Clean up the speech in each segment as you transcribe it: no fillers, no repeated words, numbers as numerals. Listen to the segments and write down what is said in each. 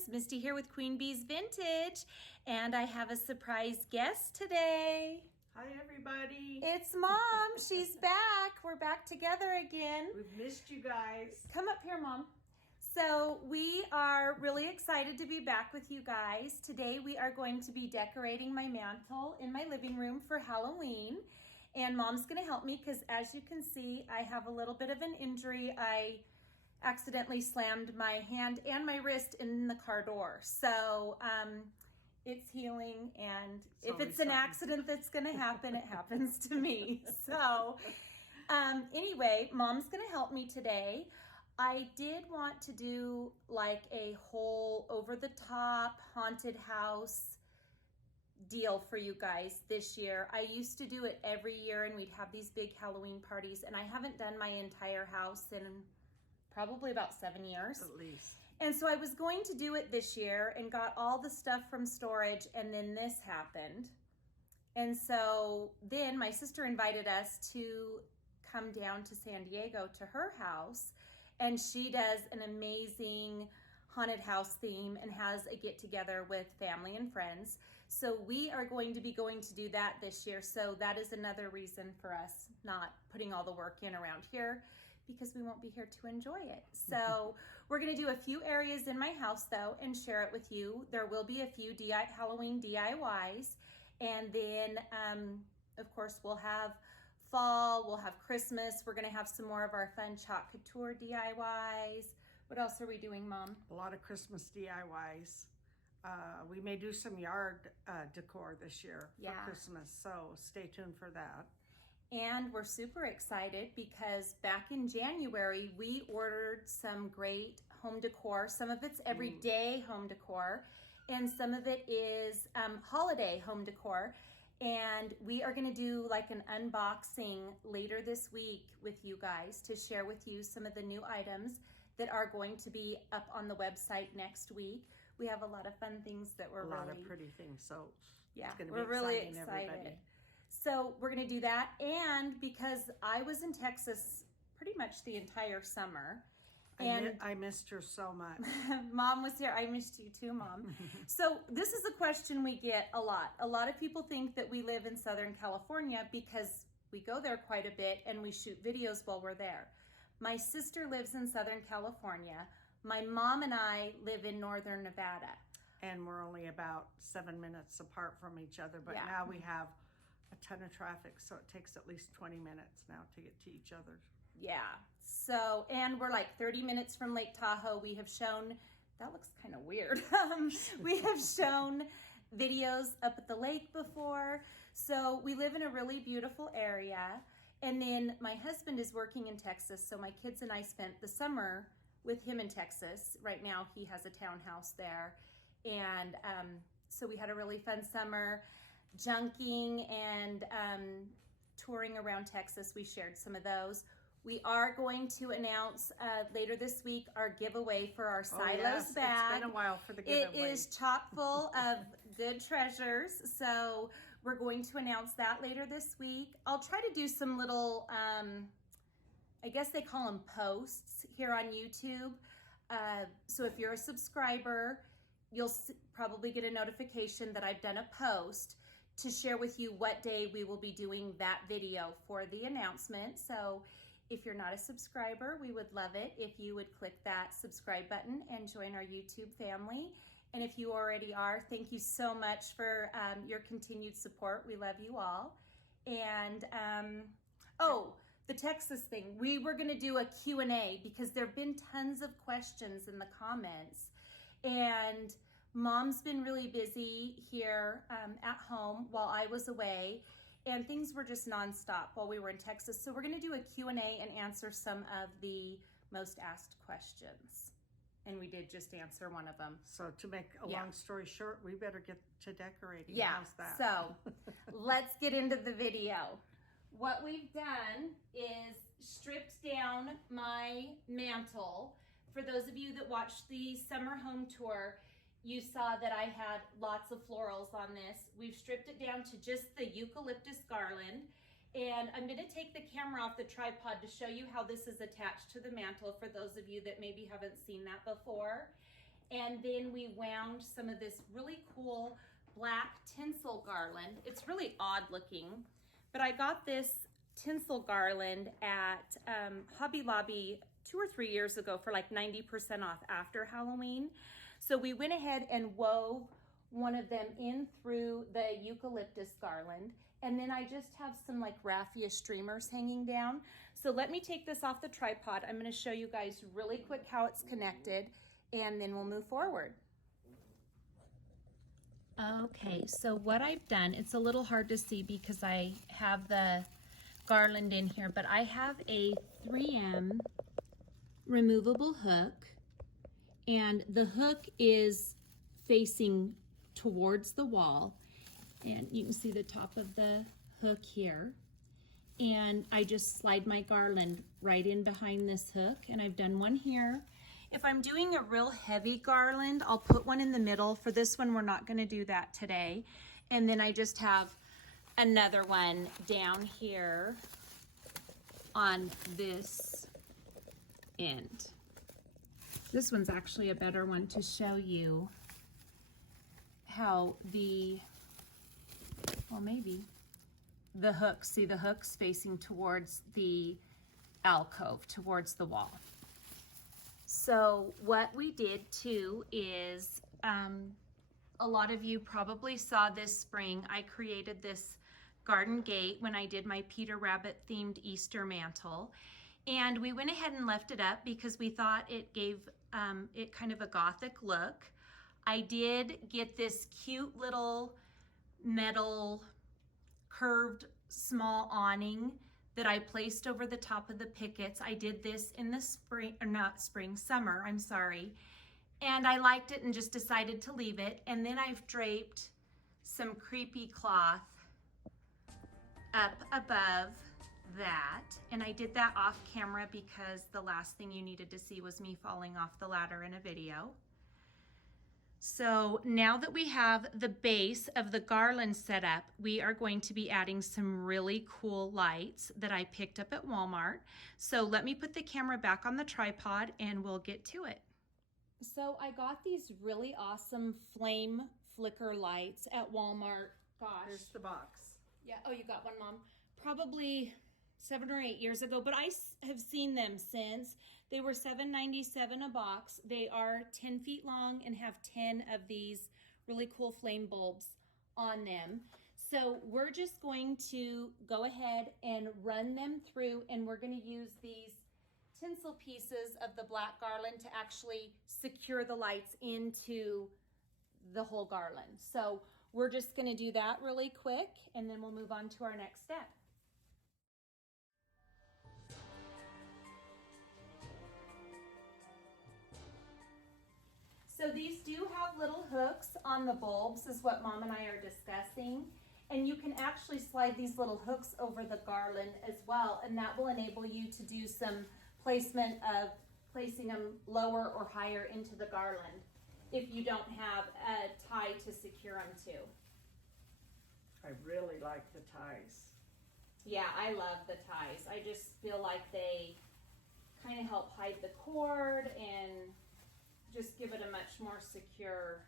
friends, Misty here with Queen Bee's Vintage, and I have a surprise guest today. Hi everybody. It's Mom. She's back. We're back together again. We've missed you guys. Come up here, Mom. So we are really excited to be back with you guys. Today we are going to be decorating my mantle in my living room for Halloween. And Mom's going to help me because, as you can see, I have a little bit of an injury. I accidentally slammed my hand and my wrist in the car door. So it's healing, and if it's an accident that's going to happen, it happens to me. So anyway, Mom's going to help me today. I did want to do like a whole over-the-top haunted house deal for you guys this year. I used to do it every year, and we'd have these big Halloween parties, and I haven't done my entire house in probably about 7 years. At least. And so I was going to do it this year and got all the stuff from storage, and then this happened. And so then my sister invited us to come down to San Diego to her house, and she does an amazing haunted house theme and has a get together with family and friends. So we are going to be going to do that this year. So that is another reason for us not putting all the work in around here, because we won't be here to enjoy it. So we're gonna do a few areas in my house though and share it with you. There will be a few Halloween DIYs. And then of course we'll have fall, we'll have Christmas. We're gonna have some more of our fun Chalk Couture DIYs. What else are we doing, Mom? A lot of Christmas DIYs. We may do some yard decor this year for Christmas, so stay tuned for that. And we're super excited because back in January, we ordered some great home decor. Some of it's everyday home decor, and some of it is holiday home decor. And we are gonna do like an unboxing later this week with you guys to share with you some of the new items that are going to be up on the website next week. We have a lot of fun things that we're a lot of pretty things, so yeah, it's gonna be we're really excited. Everybody. So we're gonna do that, and because I was in Texas pretty much the entire summer, and I missed her so much. Mom was here. I missed you too, Mom. So this is a question we get a lot. A lot of people think that we live in Southern California because we go there quite a bit and we shoot videos while we're there. My sister lives in Southern California. My mom and I live in Northern Nevada. And we're only about 7 minutes apart from each other, but now we have a ton of traffic, so it takes at least 20 minutes now to get to each other. Yeah, so, and we're like 30 minutes from Lake Tahoe. We have shown, that looks kind of weird. We have shown videos up at the lake before. So we live in a really beautiful area. And then my husband is working in Texas, so my kids and I spent the summer with him in Texas. Right now he has a townhouse there. And so we had a really fun summer junking and touring around Texas. We shared some of those. We are going to announce later this week our giveaway for our Silos bag. It's been a while for the giveaway. It is chock full of good treasures. So we're going to announce that later this week. I'll try to do some little, I guess they call them posts here on YouTube. So if you're a subscriber, you'll probably get a notification that I've done a post to share with you what day we will be doing that video for the announcement. So if you're not a subscriber, we would love it if you would click that subscribe button and join our YouTube family. And if you already are, thank you so much for your continued support. We love you all. And the Texas thing, we were gonna do a Q&A because there've been tons of questions in the comments. And Mom's been really busy here at home while I was away, and things were just nonstop while we were in Texas. So we're gonna do a Q&A and answer some of the most asked questions. And we did just answer one of them. So to make a long story short, we better get to decorating. Yeah, how's that? So let's get into the video. What we've done is stripped down my mantle. For those of you that watched the summer home tour, you saw that I had lots of florals on this. We've stripped it down to just the eucalyptus garland. And I'm gonna take the camera off the tripod to show you how this is attached to the mantle for those of you that maybe haven't seen that before. And then we wound some of this really cool black tinsel garland. It's really odd looking, but I got this tinsel garland at Hobby Lobby 2 or 3 years ago for like 90% off after Halloween. So we went ahead and wove one of them in through the eucalyptus garland. And then I just have some like raffia streamers hanging down. So let me take this off the tripod. I'm gonna show you guys really quick how it's connected, and then we'll move forward. Okay, so what I've done, it's a little hard to see because I have the garland in here, but I have a 3M removable hook, and the hook is facing towards the wall, and you can see the top of the hook here. And I just slide my garland right in behind this hook, and I've done one here. If I'm doing a real heavy garland, I'll put one in the middle. For this one, we're not gonna do that today. And then I just have another one down here on this end. This one's actually a better one to show you how maybe the hooks, see the hooks facing towards the alcove, towards the wall. So what we did too is, a lot of you probably saw this spring, I created this garden gate when I did my Peter Rabbit themed Easter mantle. And we went ahead and left it up because we thought it gave it kind of a gothic look. I did get this cute little metal curved small awning that I placed over the top of the pickets. I did this in the spring, or not spring, summer, I'm sorry. And I liked it and just decided to leave it. And then I've draped some creepy cloth up above that. And I did that off camera because the last thing you needed to see was me falling off the ladder in a video. So now that we have the base of the garland set up, we are going to be adding some really cool lights that I picked up at Walmart. So let me put the camera back on the tripod and we'll get to it. So I got these really awesome flame flicker lights at Walmart. Gosh. Here's the box. Yeah, oh, you got one, Mom. Probably 7 or 8 years ago, but I have seen them since. They were $7.97 a box. They are 10 feet long and have 10 of these really cool flame bulbs on them. So we're just going to go ahead and run them through, and we're going to use these tinsel pieces of the black garland to actually secure the lights into the whole garland. So we're just going to do that really quick, and then we'll move on to our next step. So these do have little hooks on the bulbs, is what Mom and I are discussing. And you can actually slide these little hooks over the garland as well, and that will enable you to do some placement of placing them lower or higher into the garland if you don't have a tie to secure them to. I really like the ties. Yeah, I love the ties. I just feel like they kind of help hide the cord and just give it a much more secure.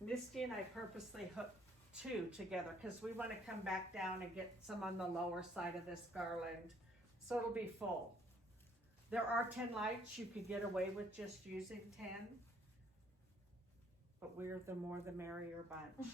Misty and I purposely hooked two together because we want to come back down and get some on the lower side of this garland, so it'll be full. There are 10 lights. You could get away with just using 10, but we're the more the merrier bunch.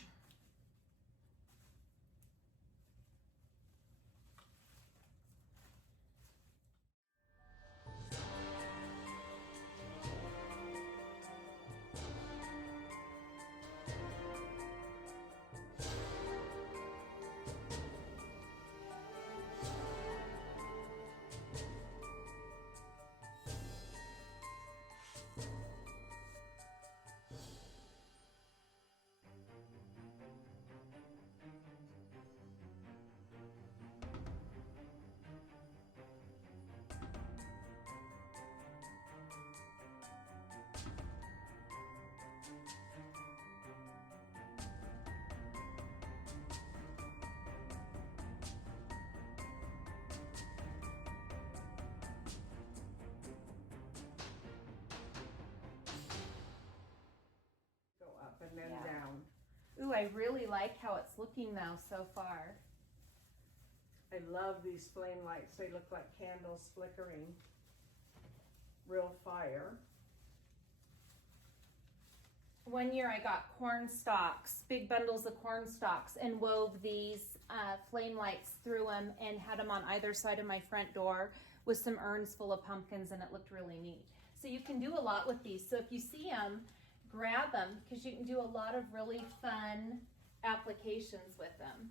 I really like how it's looking though so far. I love these flame lights. They look like candles flickering. Real fire. One year I got corn stalks, big bundles of corn stalks, and wove these flame lights through them and had them on either side of my front door with some urns full of pumpkins, and it looked really neat. So you can do a lot with these. So if you see them, grab them, because you can do a lot of really fun applications with them.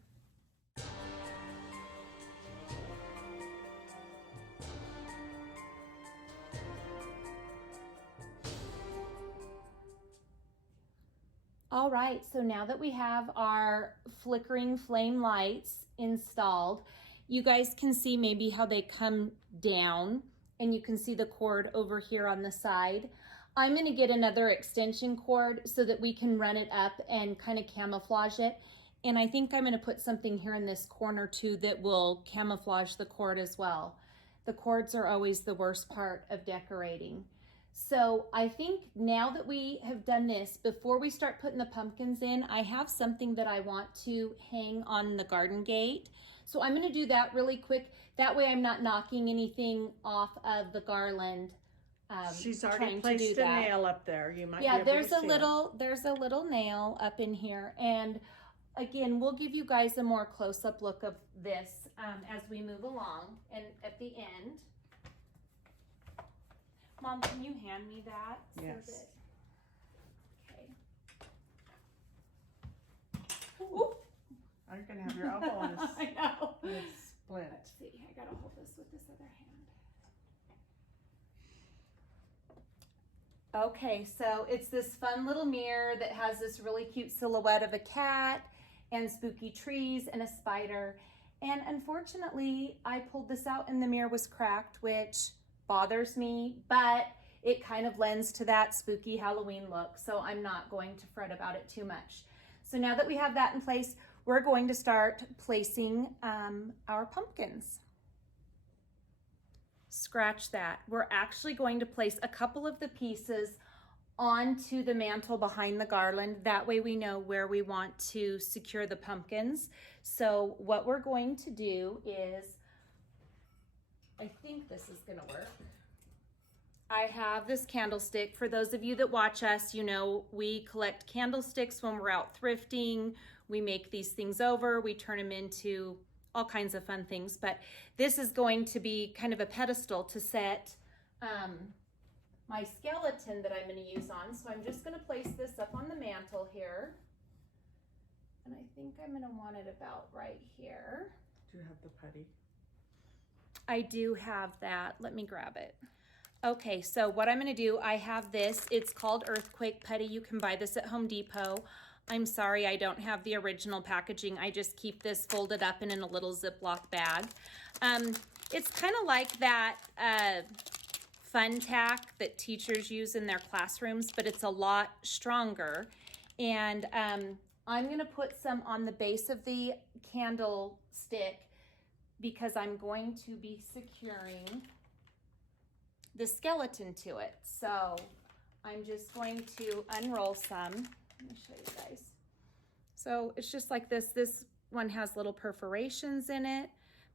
All right, so now that we have our flickering flame lights installed, you guys can see maybe how they come down, and you can see the cord over here on the side. I'm going to get another extension cord so that we can run it up and kind of camouflage it. And I think I'm going to put something here in this corner too that will camouflage the cord as well. The cords are always the worst part of decorating. So I think now that we have done this, before we start putting the pumpkins in, I have something that I want to hang on the garden gate. So I'm going to do that really quick. That way I'm not knocking anything off of the garland. She's already placed a nail up there. You might yeah, be able to see it. There's a little nail up in here. And again, we'll give you guys a more close-up look of this as we move along and at the end. Mom, can you hand me that? Yes. Okay. Ooh. You're going to have your elbow on a I know. splint. Let's see. I got to hold this with this other hand. Okay, so it's this fun little mirror that has this really cute silhouette of a cat and spooky trees and a spider. And unfortunately, I pulled this out and the mirror was cracked, which bothers me, but it kind of lends to that spooky Halloween look, so I'm not going to fret about it too much. So now that we have that in place, we're going to start placing our pumpkins. Scratch that. We're actually going to place a couple of the pieces onto the mantle behind the garland. That way we know where we want to secure the pumpkins. So what we're going to do is, I think this is gonna work. I have this candlestick. For those of you that watch us, you know we collect candlesticks when we're out thrifting. We make these things over, we turn them into all kinds of fun things, but this is going to be kind of a pedestal to set my skeleton that I'm gonna use on. So I'm just gonna place this up on the mantle here. And I think I'm gonna want it about right here. Do you have the putty? I do have that. Let me grab it. Okay, so what I'm going to do, I have this. It's called Earthquake Putty. You can buy this at Home Depot. I'm sorry I don't have the original packaging. I just keep this folded up and in a little Ziploc bag. It's kind of like that fun tack that teachers use in their classrooms, but it's a lot stronger. And I'm going to put some on the base of the candlestick because I'm going to be securing the skeleton to it. So I'm just going to unroll some. Let me show you guys. So it's just like this. This one has little perforations in it,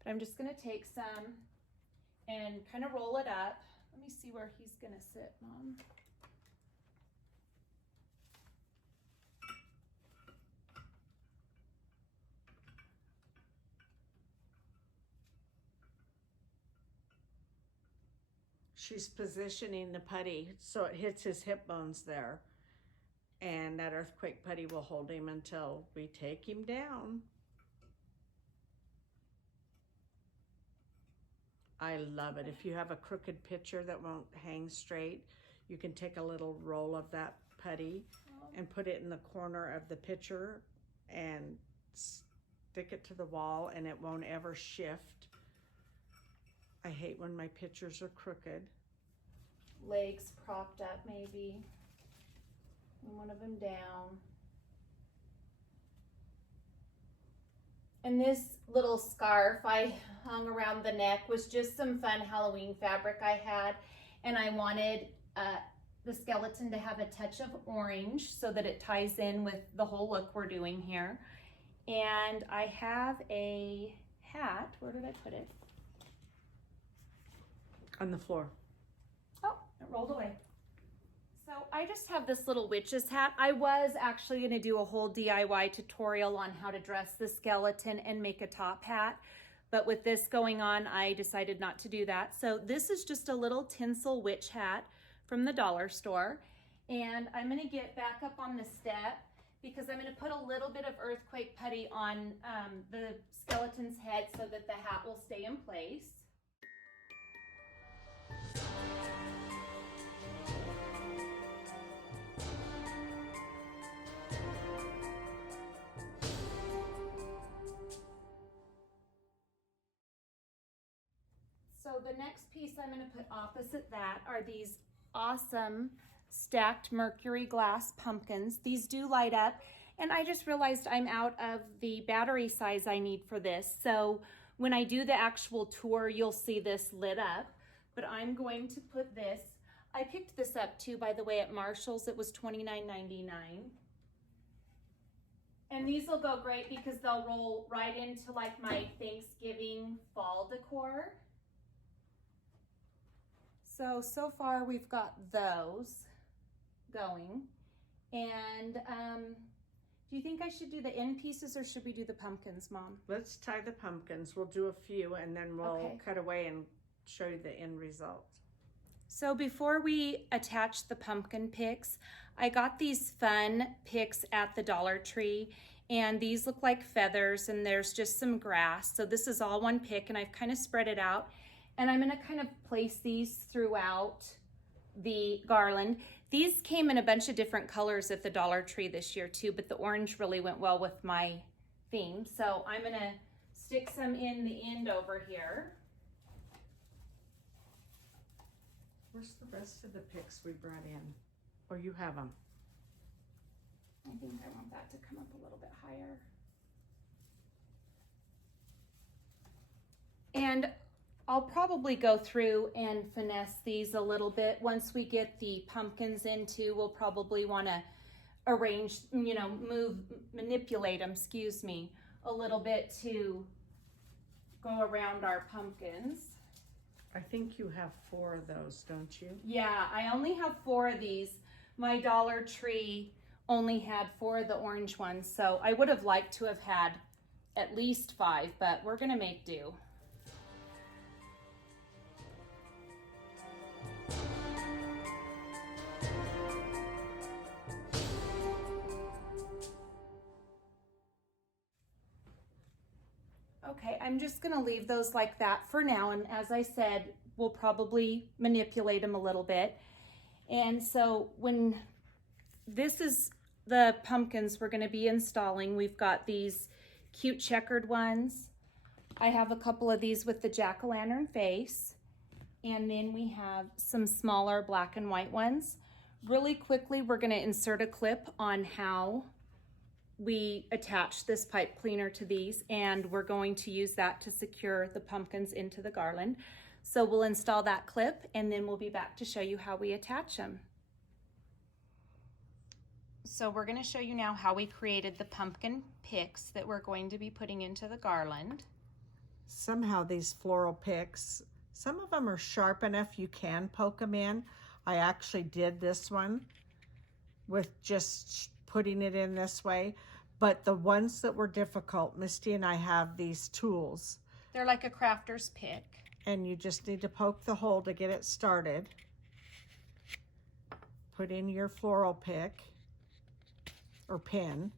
but I'm just going to take some and kind of roll it up. Let me see where he's going to sit, Mom. She's positioning the putty so it hits his hip bones there. And that earthquake putty will hold him until we take him down. I love it. If you have a crooked picture that won't hang straight, you can take a little roll of that putty and put it in the corner of the picture and stick it to the wall and it won't ever shift. I hate when my pictures are crooked. Legs propped up maybe. And one of them down. And this little scarf I hung around the neck was just some fun Halloween fabric I had. And I wanted the skeleton to have a touch of orange so that it ties in with the whole look we're doing here. And I have a hat. Where did I put it? On the floor. Oh, it rolled away. So I just have this little witch's hat. I was actually going to do a whole DIY tutorial on how to dress the skeleton and make a top hat. But with this going on, I decided not to do that. So this is just a little tinsel witch hat from the dollar store. And I'm going to get back up on the step because I'm going to put a little bit of earthquake putty on the skeleton's head so that the hat will stay in place. So the next piece I'm going to put opposite that are these awesome stacked mercury glass pumpkins. These do light up, and I just realized I'm out of the battery size I need for this. So when I do the actual tour, you'll see this lit up, but I'm going to put this. I picked this up too, by the way, at Marshall's. It was $29.99. And these will go great because they'll roll right into like my Thanksgiving fall decor. So far we've got those going. And do you think I should do the end pieces or should we do the pumpkins, Mom? Let's tie the pumpkins. We'll do a few and then we'll cut away and show you the end result. So before we attach the pumpkin picks, I got these fun picks at the Dollar Tree, and these look like feathers and there's just some grass. So this is all one pick and I've kind of spread it out. And I'm going to kind of place these throughout the garland. These came in a bunch of different colors at the Dollar Tree this year too, but the orange really went well with my theme. So I'm going to stick some in the end over here. Where's the rest of the picks we brought in? Or you have them? I think I want that to come up a little bit higher. And I'll probably go through and finesse these a little bit. Once we get the pumpkins into, we'll probably want to arrange, manipulate them, a little bit to go around our pumpkins. I think you have 4 of those, don't you? Yeah, I only have 4 of these. My Dollar Tree only had 4 of the orange ones, so I would have liked to have had at least 5, but we're gonna make do. Okay, I'm just gonna leave those like that for now, and as I said, we'll probably manipulate them a little bit. And so when this is the pumpkins we're gonna be installing, we've got these cute checkered ones. I have a couple of these with the jack-o'-lantern face, and then we have some smaller black and white ones. Really quickly, we're gonna insert a clip on how we attach this pipe cleaner to these, and we're going to use that to secure the pumpkins into the garland. So we'll install that clip and then we'll be back to show you how we attach them. So we're going to show you now how we created the pumpkin picks that we're going to be putting into the garland. Somehow these floral picks, some of them are sharp enough you can poke them in. I actually did this one with just putting it in this way, but the ones that were difficult, Misty and I have these tools. They're like a crafter's pick. And you just need to poke the hole to get it started. Put in your floral pick or pin.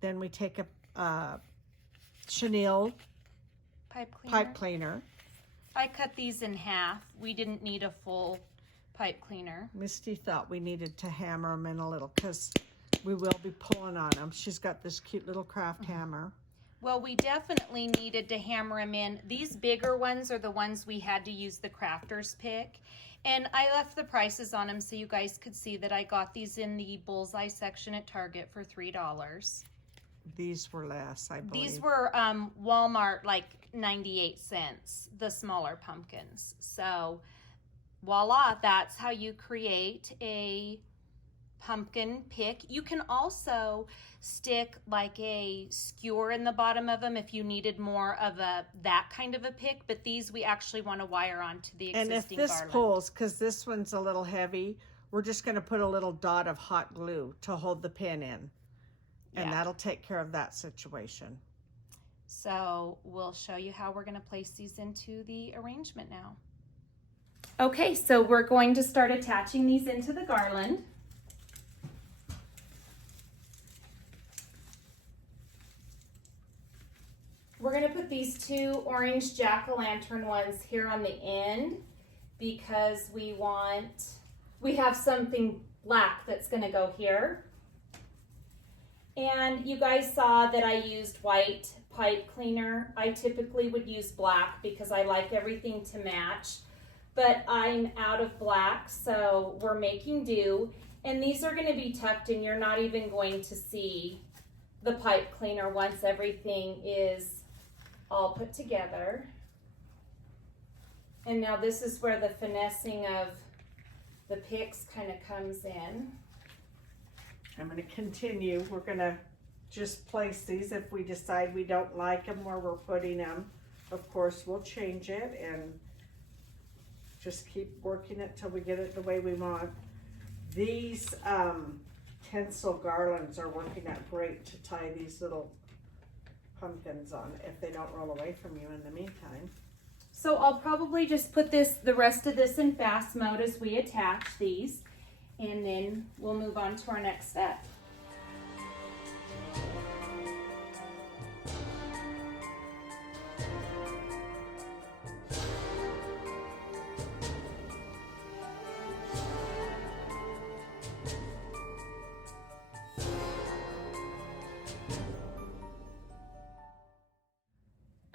Then we take a chenille pipe cleaner. I cut these in half. We didn't need a full pipe cleaner. Misty thought we needed to hammer them in a little because we will be pulling on them. She's got this cute little craft hammer. Well, we definitely needed to hammer them in. These bigger ones are the ones we had to use the crafter's pick. And I left the prices on them so you guys could see that I got these in the bullseye section at Target for $3. These were less, I believe. These were Walmart, like 98 cents, the smaller pumpkins. So voila, that's how you create a pumpkin pick. You can also stick like a skewer in the bottom of them if you needed more of that kind of a pick, but these we actually want to wire onto the existing garland. And if this pulls, because this one's a little heavy, we're just going to put a little dot of hot glue to hold the pin in, and that'll take care of that situation. So we'll show you how we're going to place these into the arrangement now. Okay, so we're going to start attaching these into the garland. We're going to put these two orange jack-o'-lantern ones here on the end because we have something black that's going to go here. And you guys saw that I used white pipe cleaner. I typically would use black because I like everything to match, but I'm out of black, so we're making do. And these are going to be tucked in. You're not even going to see the pipe cleaner once everything is all put together. And now this is where the finessing of the picks kind of comes in. I'm going to continue. We're going to just place these. If we decide we don't like them where we're putting them, of course we'll change it and just keep working it till we get it the way we want. These tinsel garlands are working out great to tie these little pumpkins on if they don't roll away from you in the meantime. So I'll probably just put the rest of this in fast mode as we attach these, and then we'll move on to our next step.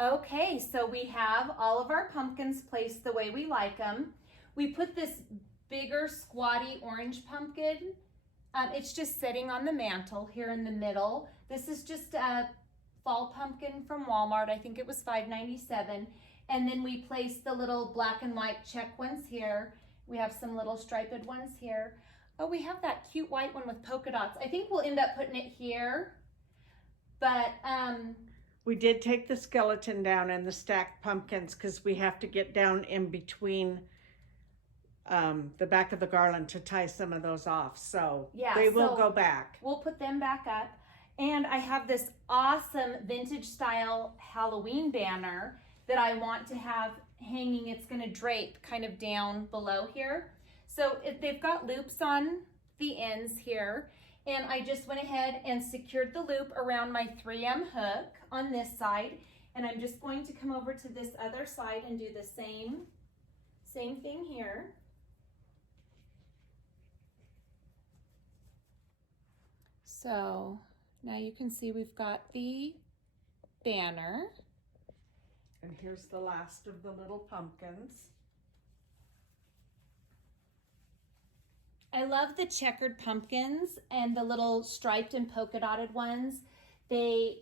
Okay, so we have all of our pumpkins placed the way we like them. We put this bigger squatty orange pumpkin. It's just sitting on the mantle here in the middle. This is just a fall pumpkin from Walmart. I think it was $5.97. And then we placed the little black and white check ones here. We have some little striped ones here. Oh, we have that cute white one with polka dots. I think we'll end up putting it here. But we did take the skeleton down and the stacked pumpkins because we have to get down in between the back of the garland to tie some of those off. So yeah, they will go back. We'll put them back up. And I have this awesome vintage style Halloween banner that I want to have hanging. It's going to drape kind of down below here. So they've got loops on the ends here. And I just went ahead and secured the loop around my 3M hook on this side. And I'm just going to come over to this other side and do the same thing here. So now you can see we've got the banner. And here's the last of the little pumpkins. I love the checkered pumpkins and the little striped and polka dotted ones. They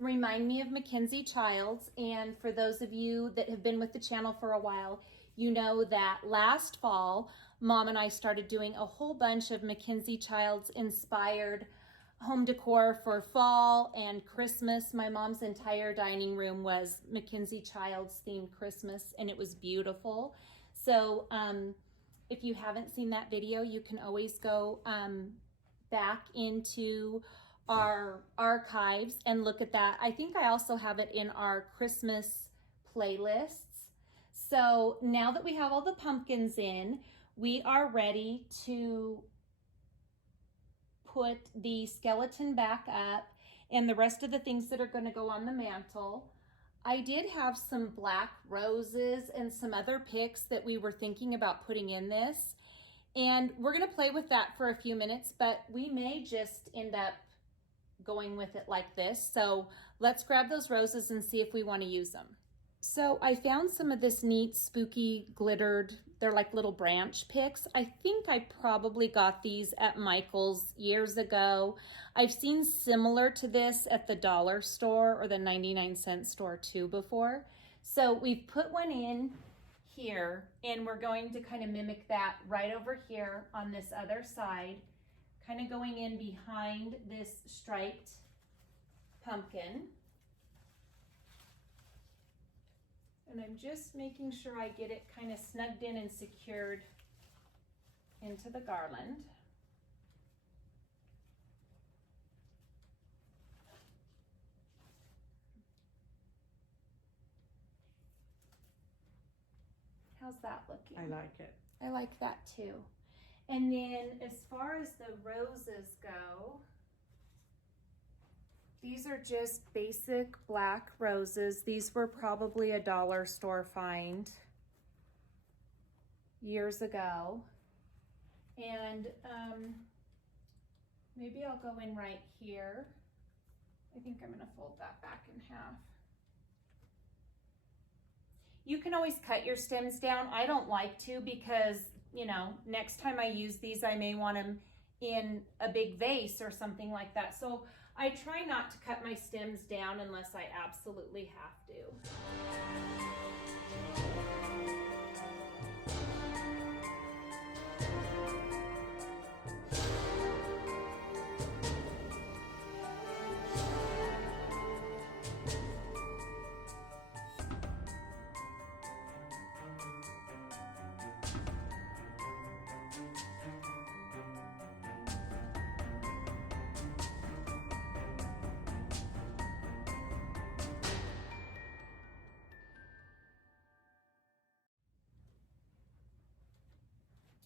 remind me of Mackenzie Childs, and for those of you that have been with the channel for a while, you know that last fall, Mom and I started doing a whole bunch of Mackenzie Childs inspired home decor for fall and Christmas. My mom's entire dining room was Mackenzie Childs themed Christmas, and it was beautiful. So if you haven't seen that video, you can always go back into our archives and look at that. I think I also have it in our Christmas playlists. So now that we have all the pumpkins in, we are ready to put the skeleton back up and the rest of the things that are going to go on the mantle. I did have some black roses and some other picks that we were thinking about putting in this. And we're going to play with that for a few minutes, but we may just end up going with it like this. So let's grab those roses and see if we want to use them. So I found some of this neat, spooky, glittered, they're like little branch picks. I think I probably got these at Michael's years ago. I've seen similar to this at the dollar store or the 99-cent store too before. So we've put one in here, and we're going to kind of mimic that right over here on this other side, kind of going in behind this striped pumpkin. And I'm just making sure I get it kind of snugged in and secured into the garland. How's that looking? I like it. I like that too. And then as far as the roses go, these are just basic black roses. These were probably a dollar store find years ago. And maybe I'll go in right here. I think I'm gonna fold that back in half. You can always cut your stems down. I don't like to because, you know, next time I use these, I may want them in a big vase or something like that. So I try not to cut my stems down unless I absolutely have to.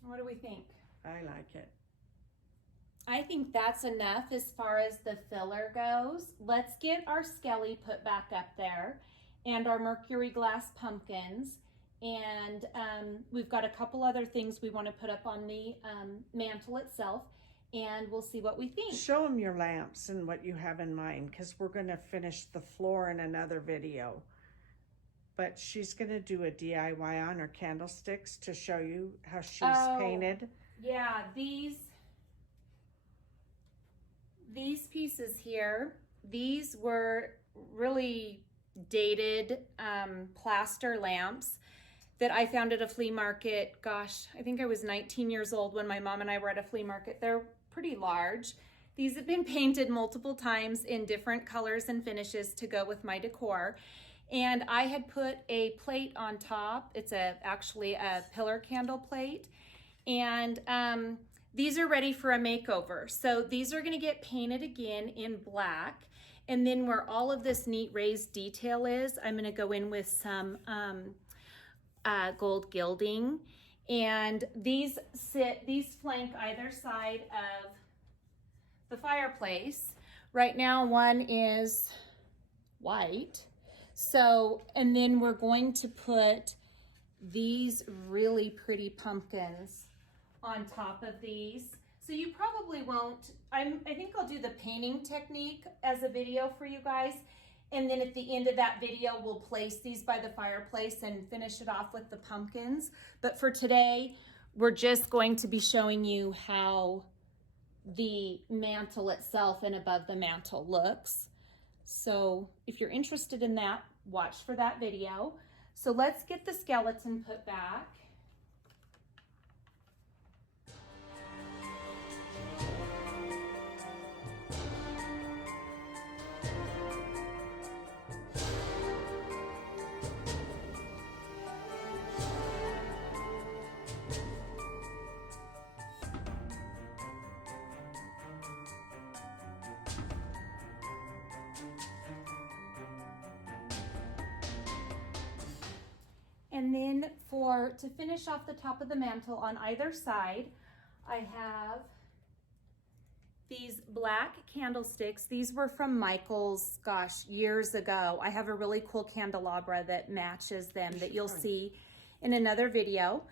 What do we think? I like it. I think that's enough as far as the filler goes. Let's get our skelly put back up there and our mercury glass pumpkins. And we've got a couple other things we want to put up on the mantle itself, and we'll see what we think. Show them your lamps and what you have in mind, because we're going to finish the floor in another video. But she's going to do a DIY on her candlesticks to show you how she's painted. Yeah, these pieces here, these were really dated plaster lamps that I found at a flea market. Gosh, I think I was 19 years old when my mom and I were at a flea market. They're pretty large. These have been painted multiple times in different colors and finishes to go with my decor. And I had put a plate on top. It's actually a pillar candle plate. And these are ready for a makeover. So these are gonna get painted again in black. And then where all of this neat raised detail is, I'm gonna go in with some gold gilding. And these flank either side of the fireplace. Right now, one is white. So, and then we're going to put these really pretty pumpkins on top of these. So you probably won't, I think I'll do the painting technique as a video for you guys. And then at the end of that video, we'll place these by the fireplace and finish it off with the pumpkins. But for today, we're just going to be showing you how the mantle itself and above the mantle looks. So if you're interested in that, watch for that video. So let's get the skeleton put back. And then to finish off the top of the mantle on either side, I have these black candlesticks. These were from Michael's, gosh, years ago. I have a really cool candelabra that matches them that you'll see in another video.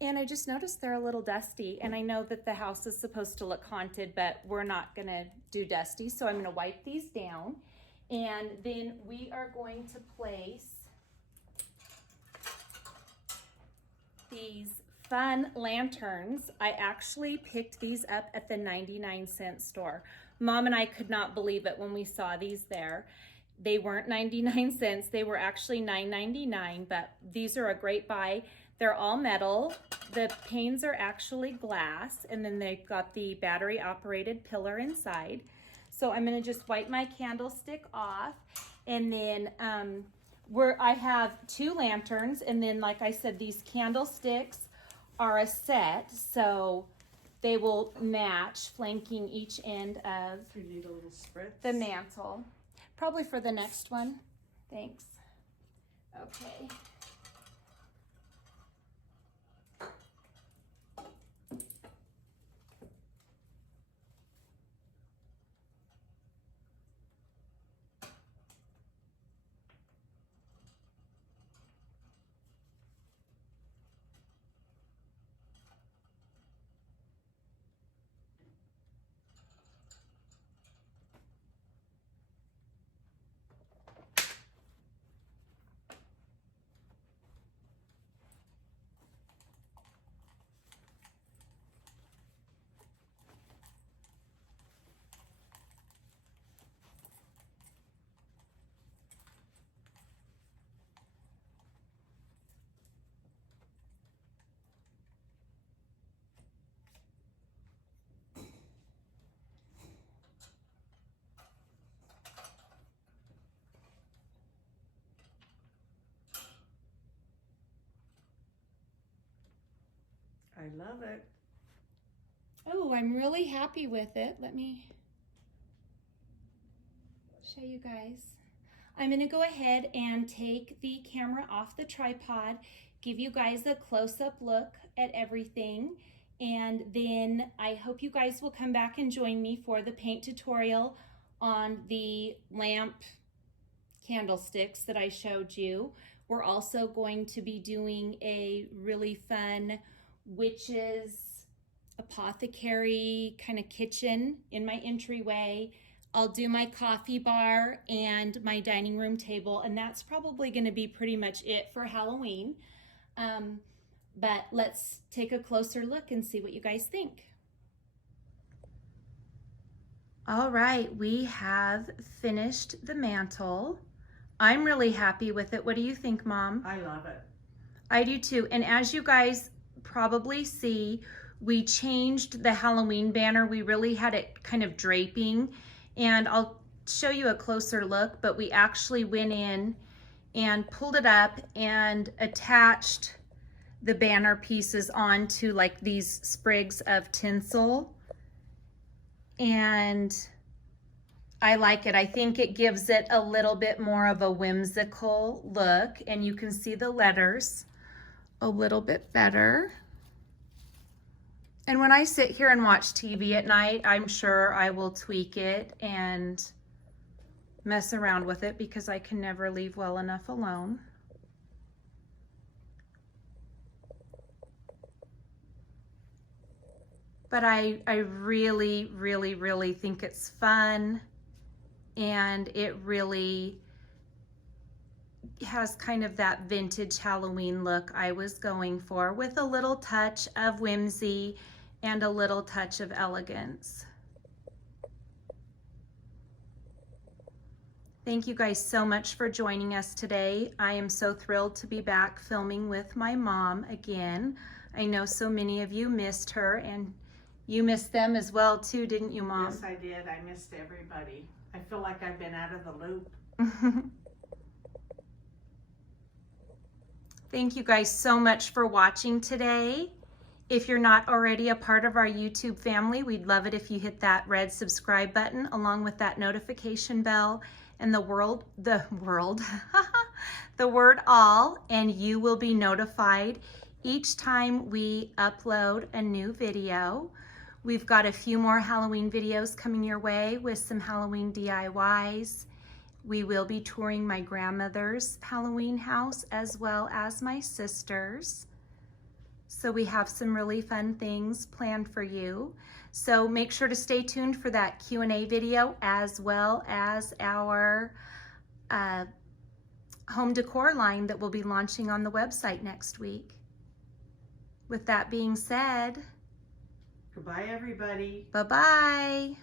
And I just noticed they're a little dusty. And I know that the house is supposed to look haunted, but we're not gonna do dusty. So I'm gonna wipe these down. And then we are going to place these fun lanterns. I actually picked these up at the 99-cent store. Mom and I could not believe it when we saw these there. They weren't 99 cents, they were actually $9.99, but these are a great buy. They're all metal. The panes are actually glass, and then they've got the battery operated pillar inside. So I'm gonna just wipe my candlestick off, and then I have 2 lanterns, and then like I said, these candlesticks are a set, so they will match, flanking each end of You need a little spritz. the mantle. Probably for the next one. Thanks. Okay. I love it. Oh, I'm really happy with it. Let me show you guys. I'm gonna go ahead and take the camera off the tripod, give you guys a close-up look at everything, and then I hope you guys will come back and join me for the paint tutorial on the lamp candlesticks that I showed you. We're also going to be doing a really fun witch's apothecary kind of kitchen in my entryway. I'll do my coffee bar and my dining room table, and that's probably going to be pretty much it for Halloween. But let's take a closer look and see what you guys think. All right, we have finished the mantle. I'm really happy with it. What do you think, Mom? I love it. I do too. And as you guys probably see, we changed the Halloween banner. We really had it kind of draping, and I'll show you a closer look, but we actually went in and pulled it up and attached the banner pieces onto like these sprigs of tinsel. And I like it. I think it gives it a little bit more of a whimsical look, and you can see the letters a little bit better. And when I sit here and watch TV at night, I'm sure I will tweak it and mess around with it because I can never leave well enough alone. But I really, really, really think it's fun, and it really has kind of that vintage Halloween look I was going for, with a little touch of whimsy and a little touch of elegance. Thank you guys so much for joining us today. I am so thrilled to be back filming with my mom again. I know so many of you missed her, and you missed them as well too, didn't you, Mom? Yes, I did. I missed everybody. I feel like I've been out of the loop. Thank you guys so much for watching today. If you're not already a part of our YouTube family, we'd love it if you hit that red subscribe button along with that notification bell and the word all, and you will be notified each time we upload a new video. We've got a few more Halloween videos coming your way with some Halloween DIYs. We will be touring my grandmother's Halloween house as well as my sister's. So we have some really fun things planned for you. So make sure to stay tuned for that Q&A video, as well as our home decor line that will be launching on the website next week. With that being said, Goodbye, everybody. bye-bye.